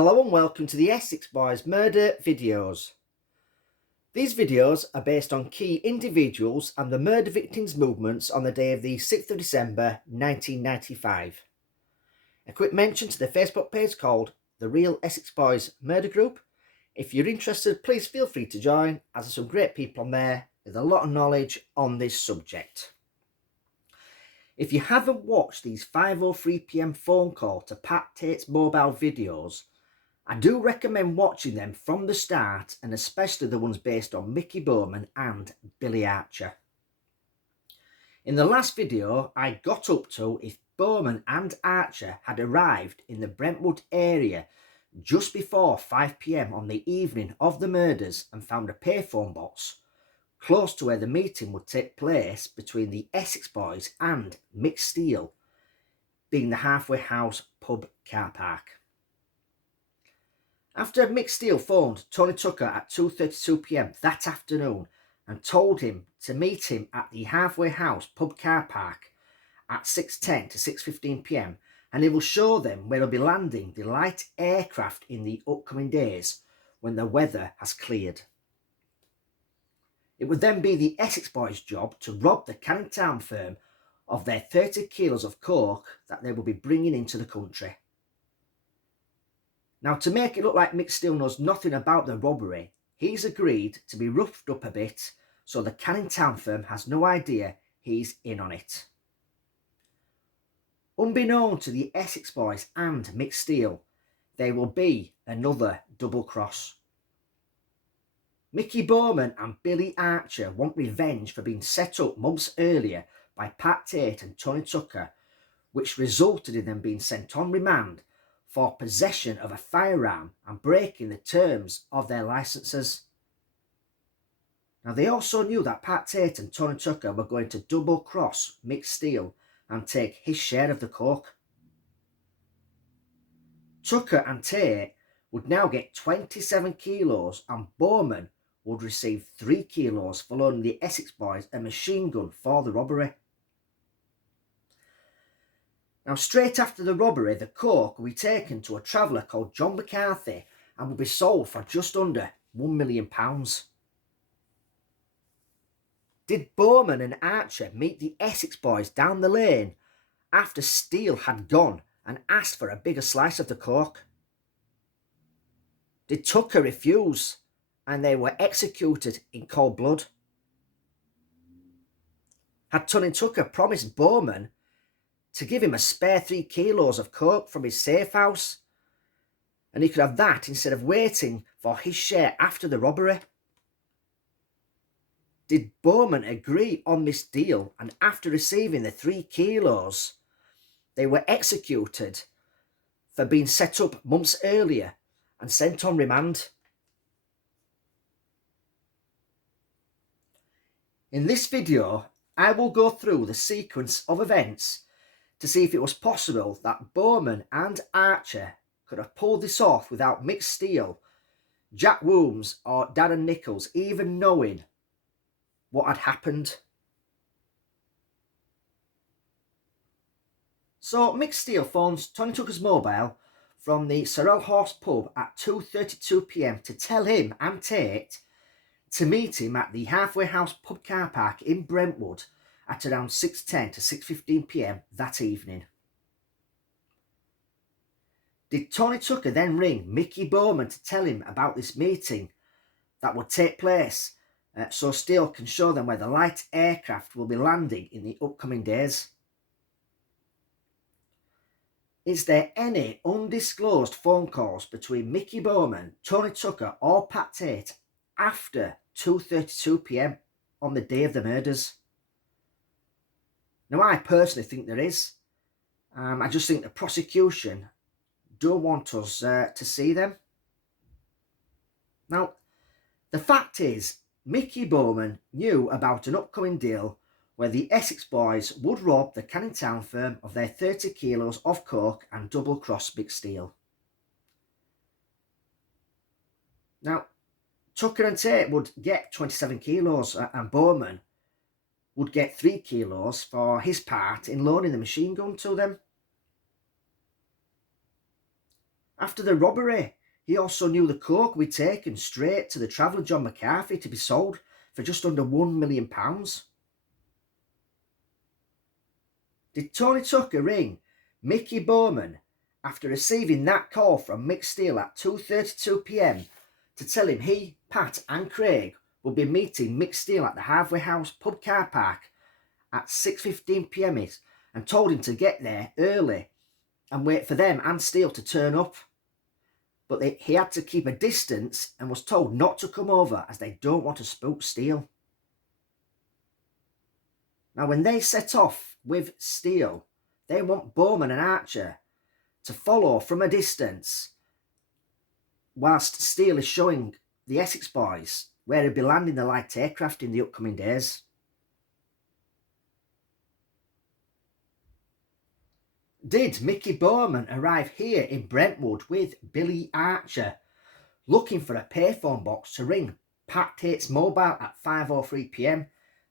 Hello and welcome to the Essex Boys Murder videos. These videos are based on key individuals and the murder victims' movements on the day of the 6th of December 1995. A quick mention to the Facebook page called The Real Essex Boys Murder Group. If you're interested, please feel free to join, as there's some great people on there with a lot of knowledge on this subject. If you haven't watched these 5:03 PM phone call to Pat Tates mobile videos, I do recommend watching them from the start, and especially the ones based on Mickey Bowman and Billy Archer. In the last video, I got up to if Bowman and Archer had arrived in the Brentwood area just before 5 PM on the evening of the murders and found a payphone box close to where the meeting would take place between the Essex Boys and Mick Steele, being the Halfway House pub car park. After Mick Steele phoned Tony Tucker at 2:32 PM that afternoon and told him to meet him at the Halfway House pub car park at 6:10 to 6:15 PM, and he will show them where he'll be landing the light aircraft in the upcoming days when the weather has cleared. It would then be the Essex Boys' job to rob the Canning Town firm of their 30 kilos of coke that they will be bringing into the country. Now, to make it look like Mick Steele knows nothing about the robbery, he's agreed to be roughed up a bit so the Canning Town firm has no idea he's in on it. Unbeknown to the Essex Boys and Mick Steele, there will be another double cross. Mickey Bowman and Billy Archer want revenge for being set up months earlier by Pat Tates and Tony Tucker, which resulted in them being sent on remand for possession of a firearm and breaking the terms of their licenses. Now, they also knew that Pat Tates and Tony Tucker were going to double cross Mick Steele and take his share of the coke. Tucker and Tate would now get 27 kilos and Bowman would receive 3 kilos for loaning the Essex Boys a machine gun for the robbery. Now, straight after the robbery, the coke will be taken to a traveller called John McCarthy and will be sold for just under £1 million. Did Bowman and Archer meet the Essex Boys down the lane after Steele had gone and asked for a bigger slice of the coke? Did Tucker refuse and they were executed in cold blood? Had Tony Tucker promised Bowman to give him a spare 3 kilos of coke from his safe house, and he could have that instead of waiting for his share after the robbery? Did Bowman agree on this deal, and after receiving the 3 kilos, they were executed for being set up months earlier and sent on remand? In this video, I will go through the sequence of events to see if it was possible that Bowman and Archer could have pulled this off without Mick Steele, Jack Wooms or Darren Nichols even knowing what had happened. So Mick Steele phones Tony Tucker's mobile from the Sorrel Horse pub at 2:32 PM to tell him and Tate to meet him at the Halfway House pub car park in Brentwood at around 6:10 to 6:15 PM that evening. Did Tony Tucker then ring Mickey Bowman to tell him about this meeting that would take place so Steele can show them where the light aircraft will be landing in the upcoming days? Is there any undisclosed phone calls between Mickey Bowman, Tony Tucker or Pat Tate after 2:32 PM on the day of the murders? Now, I personally think there is. I just think the prosecution don't want us to see them. Now, the fact is, Mickey Bowman knew about an upcoming deal where the Essex Boys would rob the Canning Town firm of their 30 kilos of coke and double-cross Mick Steele. Now, Tucker and Tate would get 27 kilos and Bowman would get 3 kilos for his part in loaning the machine gun to them. After the robbery, he also knew the coke would be taken straight to the traveller John McCarthy to be sold for just under £1 million. Did Tony Tucker ring Mickey Bowman after receiving that call from Mick Steele at 2:32 p.m. to tell him he, Pat and Craig would be meeting Mick Steele at the Halfway House pub car park at 6:15 p.m. and told him to get there early and wait for them and Steele to turn up? But he had to keep a distance and was told not to come over as they don't want to spook Steele. Now, when they set off with Steele, they want Bowman and Archer to follow from a distance whilst Steele is showing the Essex Boys where he'll be landing the light aircraft in the upcoming days. Did Mickey Bowman arrive here in Brentwood with Billy Archer, looking for a payphone box to ring Pat Tates' mobile at 5:03 p.m.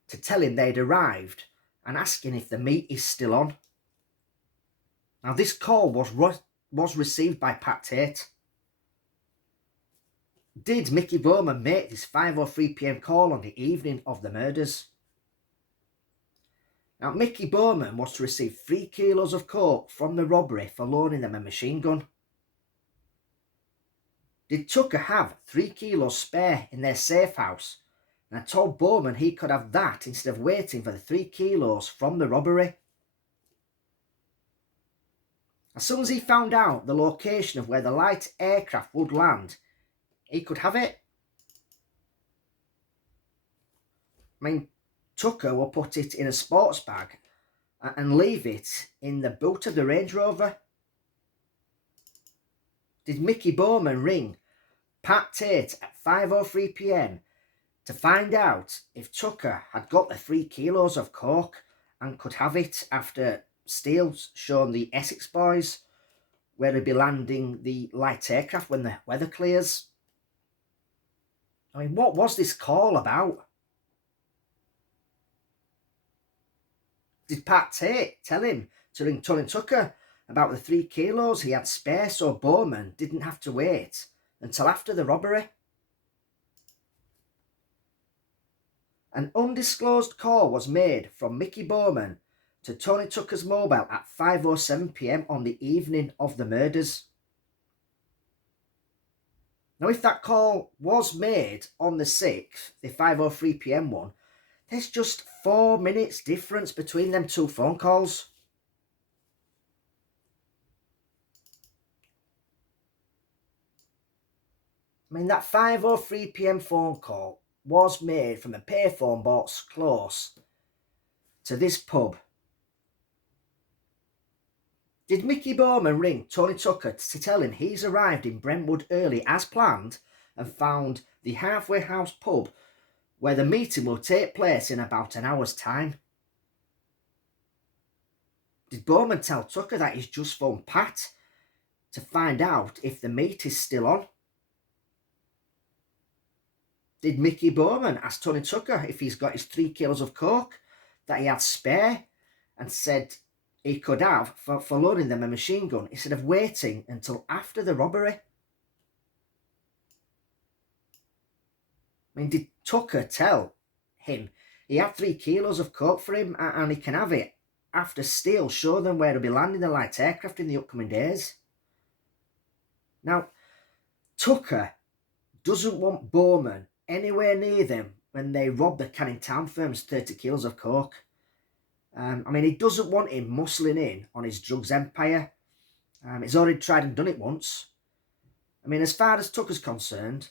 to tell him they'd arrived and asking if the meat is still on? Now, this call was received by Pat Tate. Did Mickey Bowman make this 5:03 p.m. call on the evening of the murders? Now, Mickey Bowman was to receive 3 kilos of coke from the robbery for loaning them a machine gun. Did Tucker have 3 kilos spare in their safe house and told Bowman he could have that instead of waiting for the 3 kilos from the robbery? As soon as he found out the location of where the light aircraft would land, he could have it. I mean, Tucker will put it in a sports bag and leave it in the boot of the Range Rover. Did Mickey Bowman ring Pat Tate at 5:03 p.m. to find out if Tucker had got the 3 kilos of coke and could have it after Steele's shown the Essex Boys where he'd be landing the light aircraft when the weather clears? I mean, what was this call about? Did Pat Tate tell him to ring Tony Tucker about the 3 kilos he had spare so Bowman didn't have to wait until after the robbery? An undisclosed call was made from Mickey Bowman to Tony Tucker's mobile at 5:07 p.m. on the evening of the murders. Now, if that call was made on the 6th, the 5:03 p.m. one, there's just 4 minutes difference between them two phone calls. I mean, that 5:03 p.m. phone call was made from a payphone box close to this pub. Did Mickey Bowman ring Tony Tucker to tell him he's arrived in Brentwood early as planned and found the Halfway House pub where the meeting will take place in about an hour's time? Did Bowman tell Tucker that he's just phoned Pat to find out if the meat is still on? Did Mickey Bowman ask Tony Tucker if he's got his 3 kilos of coke that he had spare and said he could have for loaning them a machine gun instead of waiting until after the robbery? I mean, did Tucker tell him he had 3 kilos of coke for him and he can have it after Steele showed them where he'll be landing the light aircraft in the upcoming days? Now, Tucker doesn't want Bowman anywhere near them when they rob the Canning Town firm's 30 kilos of coke. I mean, he doesn't want him muscling in on his drugs empire. He's already tried and done it once. I mean, as far as Tucker's concerned,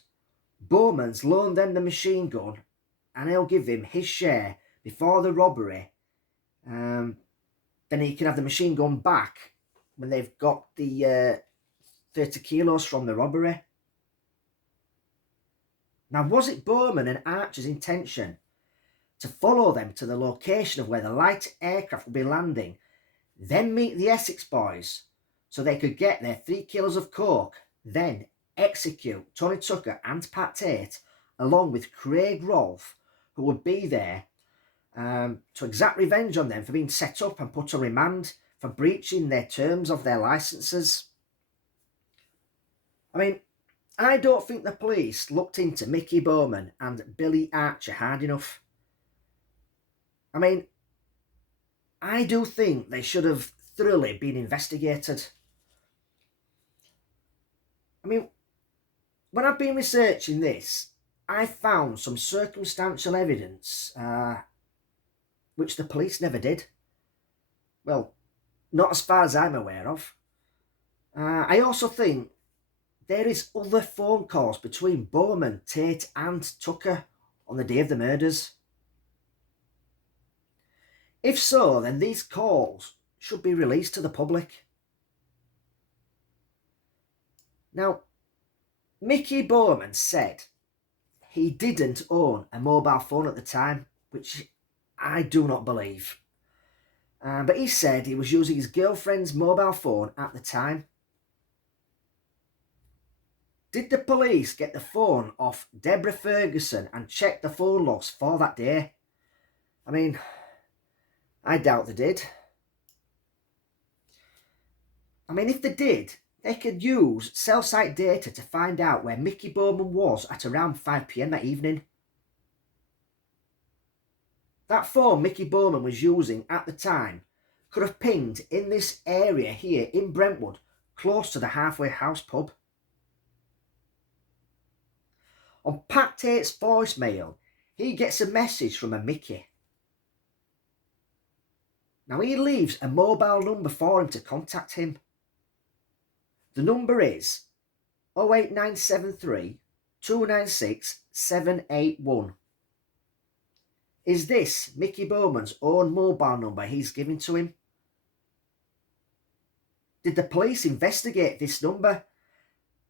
Bowman's loaned them the machine gun and he'll give him his share before the robbery. Then he can have the machine gun back when they've got the 30 kilos from the robbery. Now, was it Bowman and Archer's intention to follow them to the location of where the light aircraft will be landing, then meet the Essex Boys so they could get their 3 kilos of coke, then execute Tony Tucker and Pat Tate along with Craig Rolfe, who would be there to exact revenge on them for being set up and put on remand for breaching their terms of their licences? I mean, I don't think the police looked into Mickey Bowman and Billy Archer hard enough. I mean, I do think they should have thoroughly been investigated. I mean, when I've been researching this, I found some circumstantial evidence which the police never did. Well, not as far as I'm aware of. I also think there is other phone calls between Bowman, Tate and Tucker on the day of the murders. If so, then these calls should be released to the public. Now, Mickey Bowman said he didn't own a mobile phone at the time, which I do not believe. But he said he was using his girlfriend's mobile phone at the time. Did the police get the phone off Deborah Ferguson and check the phone logs for that day? I mean, I doubt they did. I mean, if they did, they could use cell site data to find out where Mickey Bowman was at around 5 PM that evening. That phone Mickey Bowman was using at the time could have pinged in this area here in Brentwood, close to the Halfway House pub. On Pat Tate's voicemail, he gets a message from a Mickey. Now he leaves a mobile number for him to contact him. The number is 08973 296 781. Is this Mickey Bowman's own mobile number he's given to him? Did the police investigate this number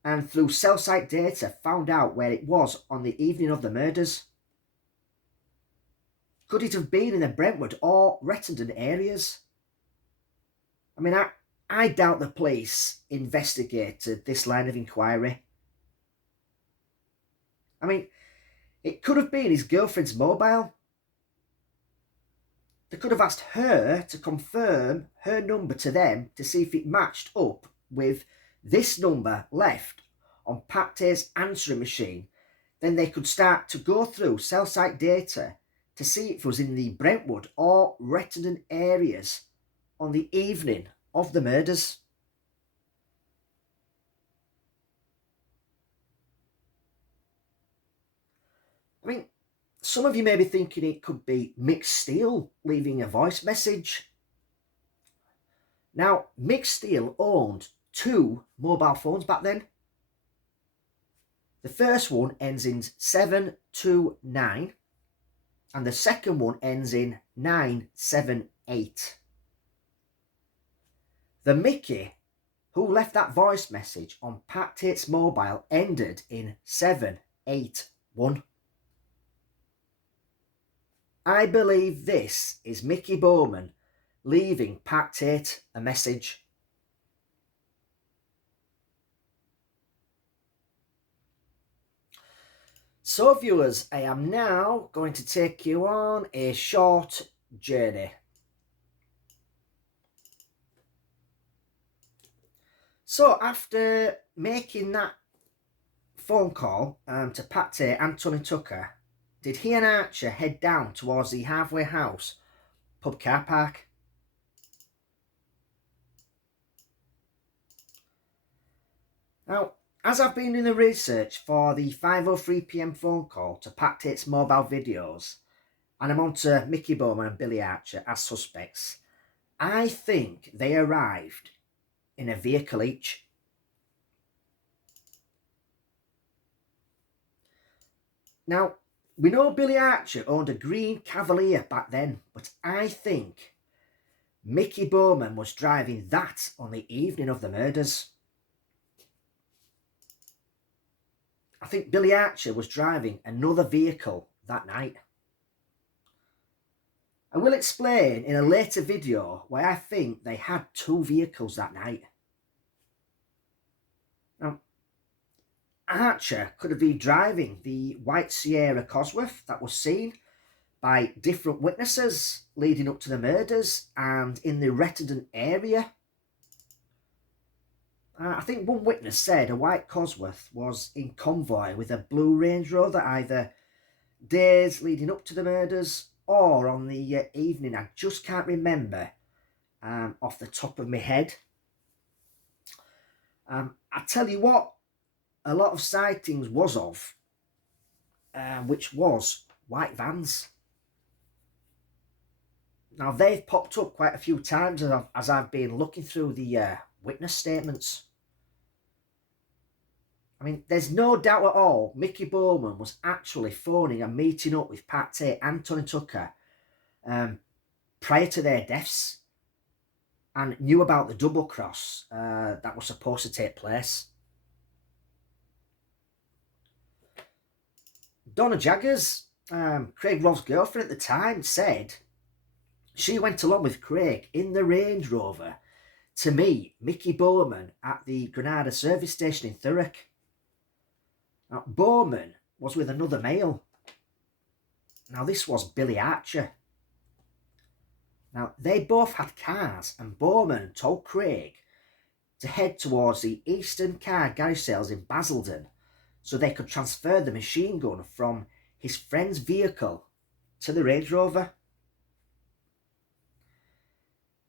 and through cell site data found out where it was on the evening of the murders? Could it have been in the Brentwood or Rettendon areas? I mean, I doubt the police investigated this line of inquiry. I mean, it could have been his girlfriend's mobile. They could have asked her to confirm her number to them to see if it matched up with this number left on Pat Tate's answering machine. Then they could start to go through cell site data to see if it was in the Brentwood or Rettendon areas on the evening of the murders. I mean, some of you may be thinking it could be Mick Steele leaving a voice message. Now, Mick Steele owned 2 mobile phones back then. The first one ends in 729 and the second one ends in 978. The Mickey who left that voice message on Pat Tate's mobile ended in 781. I believe this is Mickey Bowman leaving Pat Tate a message. So viewers, I am now going to take you on a short journey. So after making that phone call to Pat Tate and Tony Tucker, did he and Archer head down towards the Halfway House pub car park? Now, as I've been doing the research for the 5:03 PM phone call to Pat Tate's mobile videos, and I'm on to Mickey Bowman and Billy Archer as suspects, I think they arrived in a vehicle each. Now, we know Billy Archer owned a green Cavalier back then, but I think Mickey Bowman was driving that on the evening of the murders. I think Billy Archer was driving another vehicle that night. I will explain in a later video why I think they had 2 vehicles that night. Now, Archer could have been driving the white Sierra Cosworth that was seen by different witnesses leading up to the murders and in the Rettendon area. I think one witness said a white Cosworth was in convoy with a blue Range Rover either days leading up to the murders or on the evening. I just can't remember off the top of my head. I tell you what, a lot of sightings was of, which was white vans. Now, they've popped up quite a few times as I've been looking through the witness statements. I mean, there's no doubt at all Mickey Bowman was actually phoning and meeting up with Pat Tates and Tony Tucker prior to their deaths and knew about the double cross that was supposed to take place. Donna Jaggers, Craig Robb's girlfriend at the time, said she went along with Craig in the Range Rover to meet Mickey Bowman at the Granada service station in Thurrock. Now, Bowman was with another male. Now, this was Billy Archer. Now, they both had cars, and Bowman told Craig to head towards the Eastern Car Garage Sales in Basildon so they could transfer the machine gun from his friend's vehicle to the Range Rover.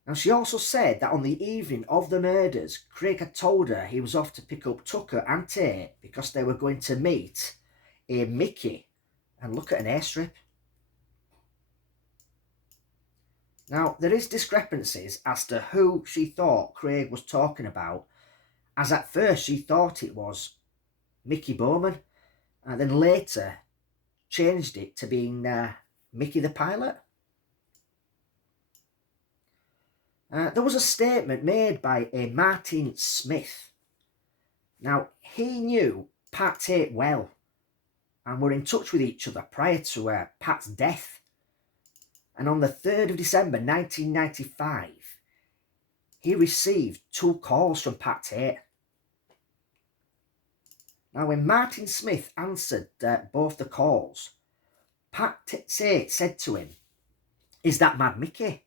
Now, she also said that on the evening of the murders, Craig had told her he was off to pick up Tucker and Tate because they were going to meet a Mickey and look at an airstrip. Now, there is discrepancies as to who she thought Craig was talking about, as at first she thought it was Mickey Bowman, and then later changed it to being Mickey the pilot. There was a statement made by a Martin Smith. Now, he knew Pat Tate well and were in touch with each other prior to Pat's death. And on the 3rd of December 1995, he received 2 calls from Pat Tate. Now, when Martin Smith answered both the calls, Pat Tate said to him, "Is that Mad Mickey?"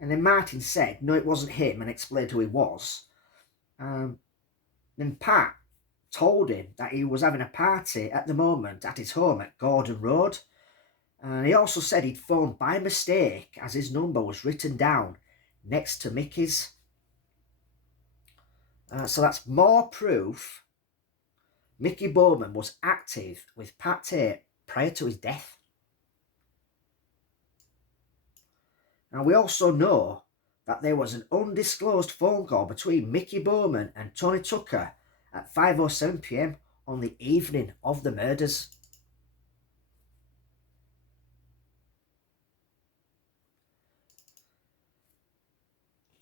And then Martin said, no, it wasn't him, and explained who he was. Then Pat told him that he was having a party at the moment at his home at Gordon Road. And he also said he'd phoned by mistake as his number was written down next to Mickey's. So that's more proof Mickey Bowman was active with Pat Tate prior to his death. Now, we also know that there was an undisclosed phone call between Mickey Bowman and Tony Tucker at 5:07 p.m. on the evening of the murders.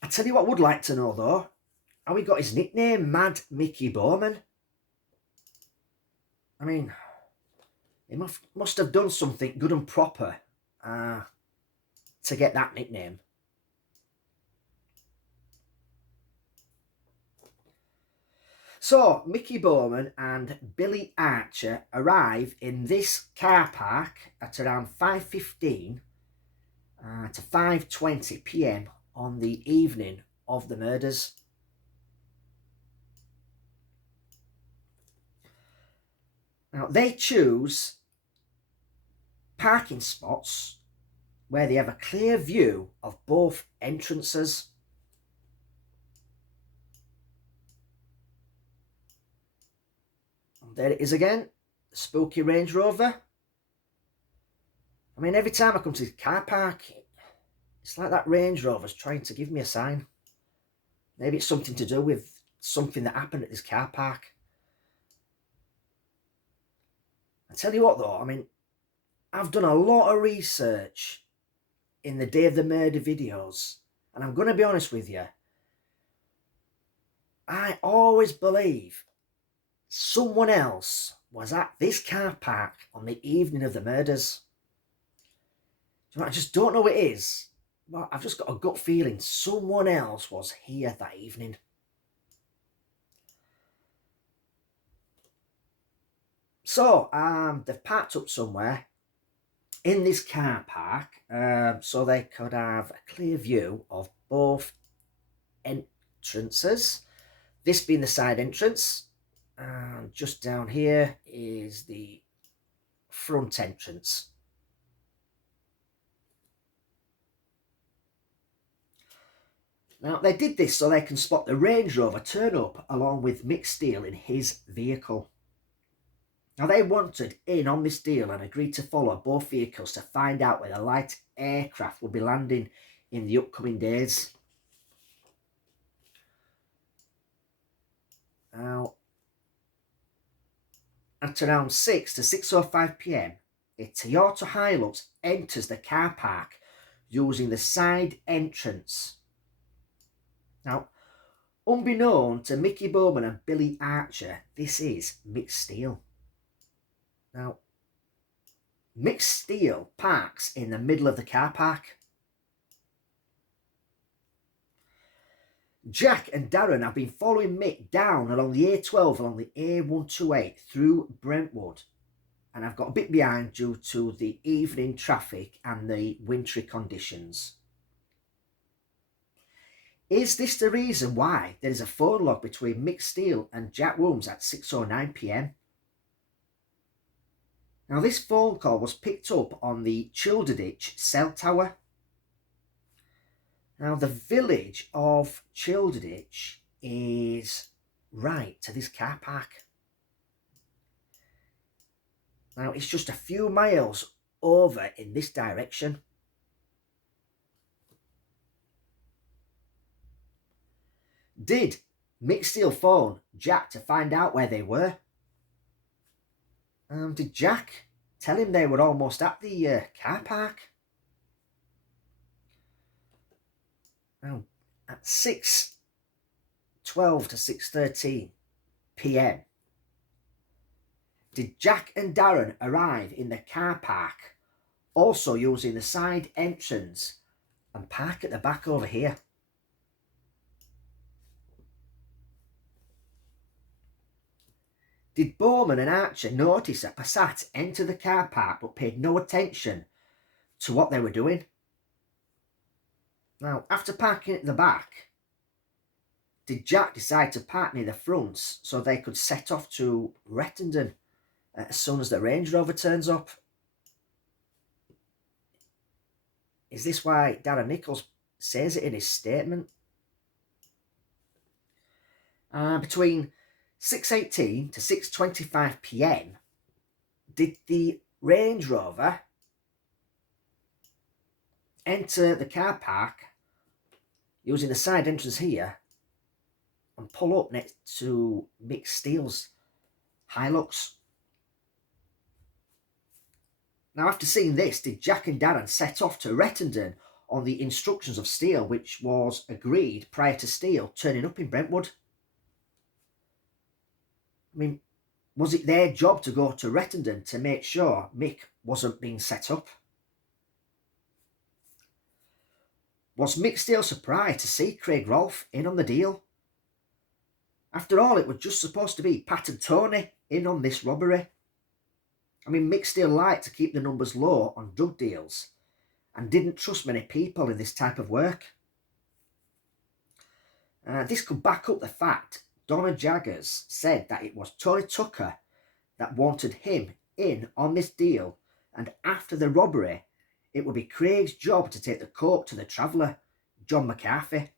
I tell you what I would like to know, though, how he got his nickname, Mad Mickey Bowman. I mean, he must have done something good and proper to get that nickname. So, Mickey Bowman and Billy Archer arrive in this car park at around 5:15 to 5:20 p.m. on the evening of the murders. Now, they choose parking spots where they have a clear view of both entrances. And there it is again, the spooky Range Rover. I mean, every time I come to the car park, it's like that Range Rover's trying to give me a sign. Maybe it's something to do with something that happened at this car park. I tell you what though, I mean, I've done a lot of research in the day of the murder videos, and I'm going to be honest with you, I always believe someone else was at this car park on the evening of the murders. I just don't know what it is, but I've just got a gut feeling someone else was here that evening. So, they've parked up somewhere in this car park so they could have a clear view of both entrances. This being the side entrance, and just down here is the front entrance. Now, they did this so they can spot the Range Rover turn up along with Mick Steele in his vehicle. Now, they wanted in on this deal and agreed to follow both vehicles to find out where the light aircraft would be landing in the upcoming days. Now, at around 6 to 6:05 p.m, a Toyota Hilux enters the car park using the side entrance. Now, unbeknown to Mickey Bowman and Billy Archer, this is Mick Steele. Now, Mick Steele parks in the middle of the car park. Jack and Darren have been following Mick down along the A12 along the A128 through Brentwood, and have got a bit behind due to the evening traffic and the wintry conditions. Is this the reason why there is a phone log between Mick Steele and Jack Williams at 6:09 p.m? Now, this phone call was picked up on the Childerditch cell tower. Now, the village of Childerditch is right to this car park. Now, it's just a few miles over in this direction. Did Mick Steele phone Jack to find out where they were? Did Jack tell him they were almost at the car park? Now, at 6:12 to 6:13 p.m, did Jack and Darren arrive in the car park, also using the side entrance, and park at the back over here? Did Bowman and Archer notice a Passat enter the car park but paid no attention to what they were doing? Now, after parking at the back, did Jack decide to park near the front so they could set off to Rettendon as soon as the Range Rover turns up? Is this why Darren Nichols says it in his statement? Between 6:18 to 6:25 p.m, did the Range Rover enter the car park using the side entrance here and pull up next to Mick Steele's Hilux? Now, after seeing this, did Jack and Darren set off to Rettendon on the instructions of Steele, which was agreed prior to Steele turning up in Brentwood? I mean, was it their job to go to Rettendon to make sure Mick wasn't being set up? Was Mick Steele surprised to see Craig Rolfe in on the deal? After all, it was just supposed to be Pat and Tony in on this robbery. I mean, Mick Steele liked to keep the numbers low on drug deals and didn't trust many people in this type of work. This could back up the fact Donna Jaggers said that it was Tony Tucker that wanted him in on this deal, and after the robbery, it would be Craig's job to take the coke to the traveller, John McCarthy.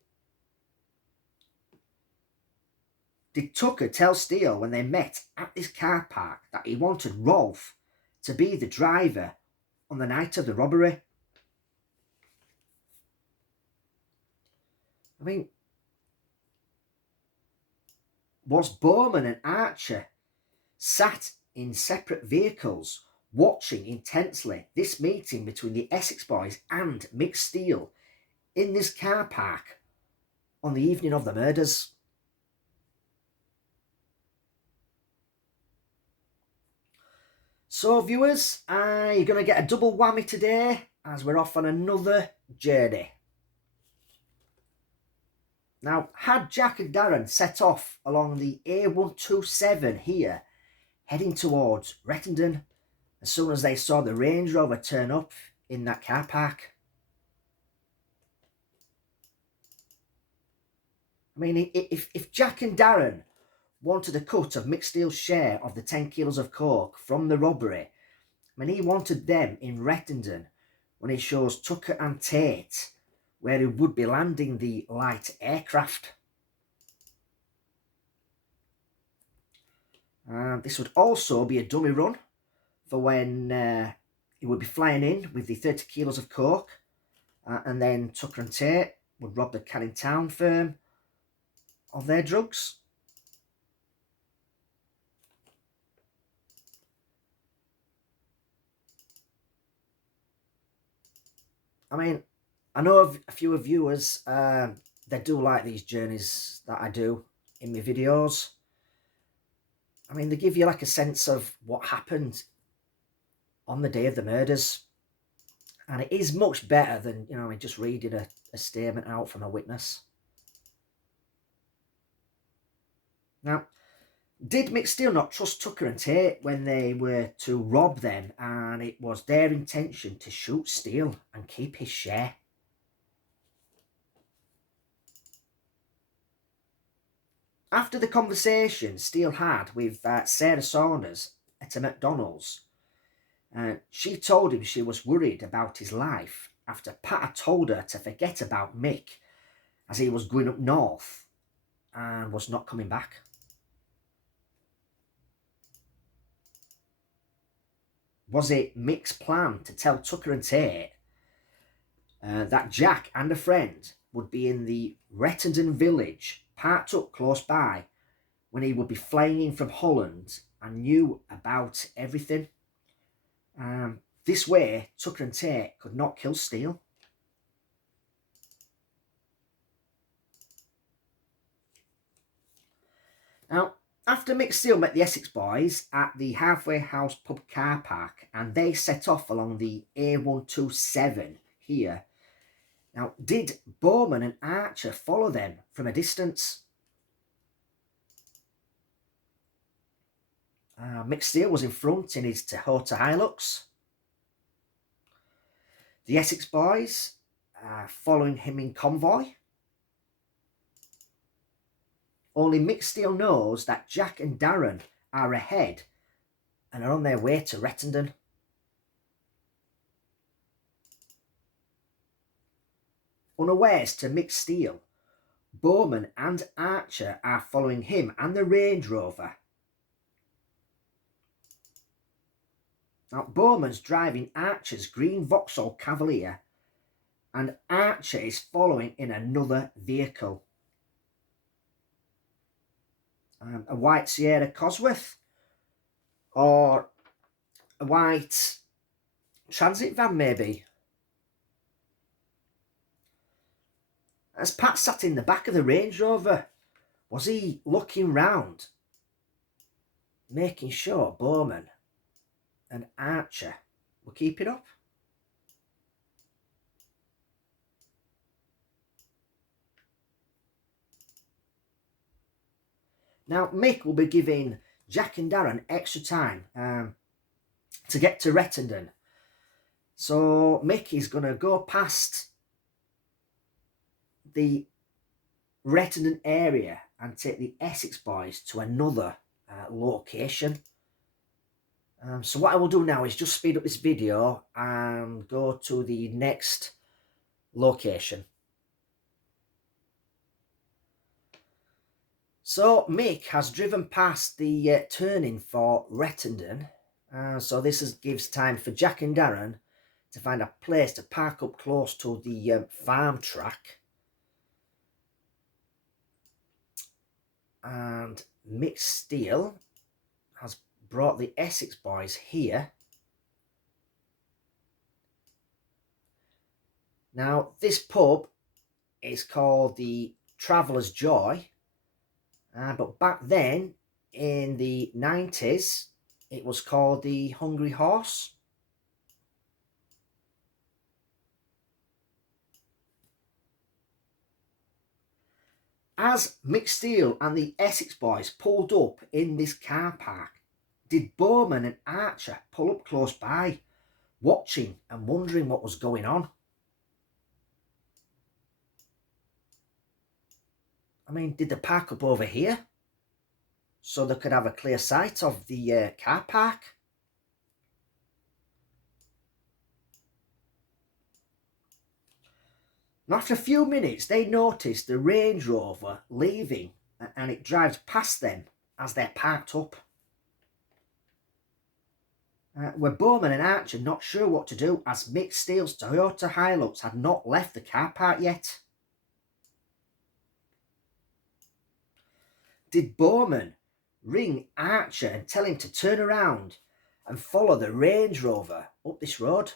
Did Tucker tell Steele when they met at this car park that he wanted Rolfe to be the driver on the night of the robbery? I mean, was Bowman and Archer sat in separate vehicles watching intensely this meeting between the Essex Boys and Mick Steele in this car park on the evening of the murders? So, viewers, you're going to get a double whammy today as we're off on another journey. Now, had Jack and Darren set off along the A127 here, heading towards Rettendon, as soon as they saw the Range Rover turn up in that car park? I mean, if Jack and Darren wanted a cut of Mick Steele's share of the 10 kilos of coke from the robbery, I mean, he wanted them in Rettendon when he shows Tucker and Tate where he would be landing the light aircraft. This would also be a dummy run for when he would be flying in with the 30 kilos of coke, and then Tucker and Tate would rob the Canning Town firm of their drugs. I mean, I know a few of viewers, they do like these journeys that I do in my videos. I mean, they give you like a sense of what happened on the day of the murders. And it is much better than, you know, just reading a statement out from a witness. Now, did Mick Steele not trust Tucker and Tate when they were to rob them, and it was their intention to shoot Steele and keep his share? After the conversation Steele had with Sarah Saunders at a McDonald's, she told him she was worried about his life after Pat had told her to forget about Mick as he was going up north and was not coming back. Was it Mick's plan to tell Tucker and Tate that Jack and a friend would be in the Rettendon village parked up close by when he would be flying in from Holland and knew about everything? This way, Tucker and Tate could not kill Steele. Now, after Mick Steele met the Essex Boys at the Halfway House pub car park, and they set off along the A127 here. Now, did Bowman and Archer follow them from a distance? Mick Steele was in front in his Toyota Hilux. The Essex Boys following him in convoy. Only Mick Steele knows that Jack and Darren are ahead and are on their way to Rettendon. Unawares to Mick Steele, Bowman and Archer are following him and the Range Rover. Now, Bowman's driving Archer's green Vauxhall Cavalier, and Archer is following in another vehicle. A white Sierra Cosworth, or a white transit van maybe. As Pat sat in the back of the Range Rover, was he looking round, making sure Bowman and Archer were keeping up? Now, Mick will be giving Jack and Darren extra time to get to Rettendon. So Mick is going to go past the Rettendon area and take the Essex Boys to another location. So what I will do now is just speed up this video and go to the next location. So Mick has driven past the turning for Rettendon. So this gives time for Jack and Darren to find a place to park up close to the farm track. And Mick Steele has brought the Essex Boys here. Now, this pub is called the Traveller's Joy. But back then, in the 90s, it was called the Hungry Horse. As Mick Steele and the Essex Boys pulled up in this car park, did Bowman and Archer pull up close by, watching and wondering what was going on? I mean, did they park up over here so they could have a clear sight of the car park? And after a few minutes, they noticed the Range Rover leaving, and it drives past them as they're parked up. Were Bowman and Archer not sure what to do, as Mick Steele's Toyota Hilux had not left the car park yet? Did Bowman ring Archer and tell him to turn around and follow the Range Rover up this road?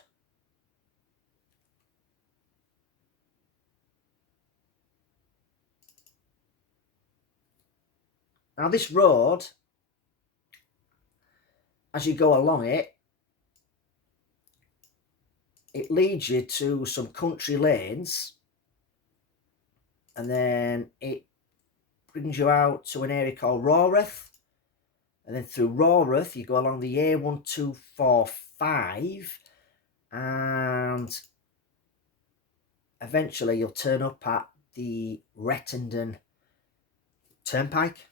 Now this road, as you go along it, it leads you to some country lanes, and then it brings you out to an area called Rawrath, and then through Rawrath you go along the A1245, and eventually you'll turn up at the Rettendon Turnpike.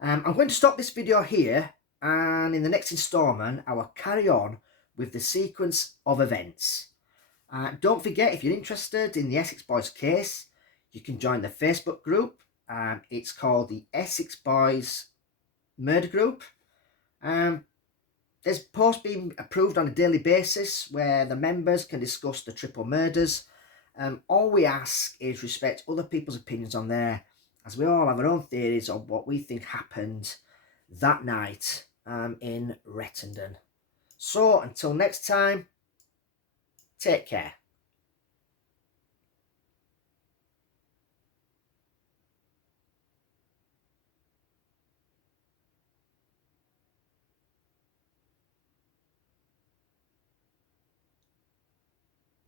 I'm going to stop this video here, and in the next instalment I will carry on with the sequence of events. Don't forget, if you're interested in the Essex Boys case, you can join the Facebook group. It's called the Essex Boys Murder Group. There's posts being approved on a daily basis where the members can discuss the triple murders. All we ask is respect other people's opinions on there, as we all have our own theories on what we think happened that night in Rettendon. So until next time, take care.